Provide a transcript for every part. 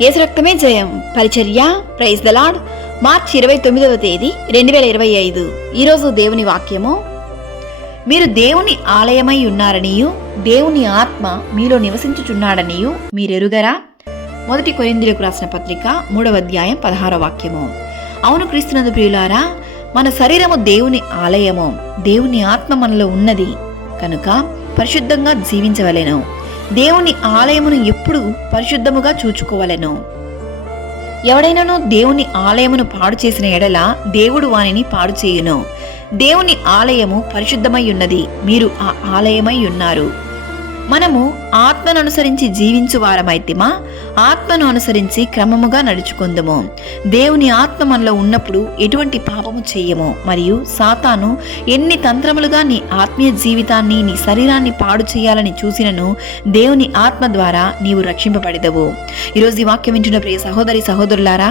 యేసు రక్తమే జయం. పరిచర్య. Praise the Lord. మార్చి 29వ తేదీ 2025. ఈరోజు దేవుని వాక్యము, మీరు దేవుని ఆలయమై ఉన్నారనియు దేవుని ఆత్మ మీలో నివసించుచున్నాడనియు మీరెరుగరా? 1 కొరింథీయులకు రాసిన పత్రిక 3వ అధ్యాయం 16వ వాక్యము. అవును క్రీస్తునందు ప్రియులారా, మన శరీరము దేవుని ఆలయము, దేవుని ఆత్మ మనలో ఉన్నది కనుక పరిశుద్ధంగా జీవించవలెను. దేవుని ఆలయమును ఎప్పుడు పరిశుద్ధముగా చూచుకోవలెను. ఎవడైనాను దేవుని ఆలయమును పాడు చేసిన ఎడల దేవుడు వానిని పాడు చేయును. దేవుని ఆలయము పరిశుద్ధమై ఉన్నది, మీరు ఆ ఆలయమై ఉన్నారు. మనము ఆత్మను అనుసరించి జీవించు వారమైతిమా, ఆత్మను అనుసరించి క్రమముగా నడుచుకుందుము. దేవుని ఆత్మ మనలో ఉన్నప్పుడు ఎటువంటి పాపము చేయము. మరియు సాతాను ఎన్ని తంత్రములుగా నీ ఆత్మీయ జీవితాన్ని, నీ శరీరాన్ని పాడు చేయాలని చూసినను దేవుని ఆత్మ ద్వారా నీవు రక్షింపబడెదవు. ఈరోజు ఈ వాక్యం వింటున్న ప్రియ సహోదరి సహోదరులారా,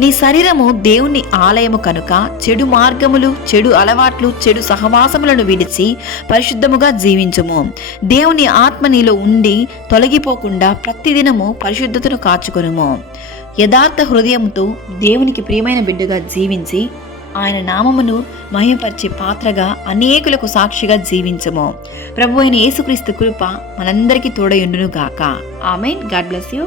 నీ శరీరము దేవుని ఆలయము కనుక చెడు మార్గములు, చెడు అలవాట్లు, చెడు సహవాసములను విడిచి పరిశుద్ధముగా జీవించుము. దేవుని ఆత్మ నీలో ఉండి తొలగిపోకుండా ప్రతిదినము పరిశుద్ధతను కాచుకొనుము. యథార్థ హృదయముతో దేవునికి ప్రియమైన బిడ్డగా జీవించి ఆయన నామమును మహిమపరిచే పాత్రగా అనేకులకు సాక్షిగా జీవించము. ప్రభు అయిన యేసుక్రీస్తు కృప మనందరికీ తోడయుండును గాక. ఆమేన్. God bless you.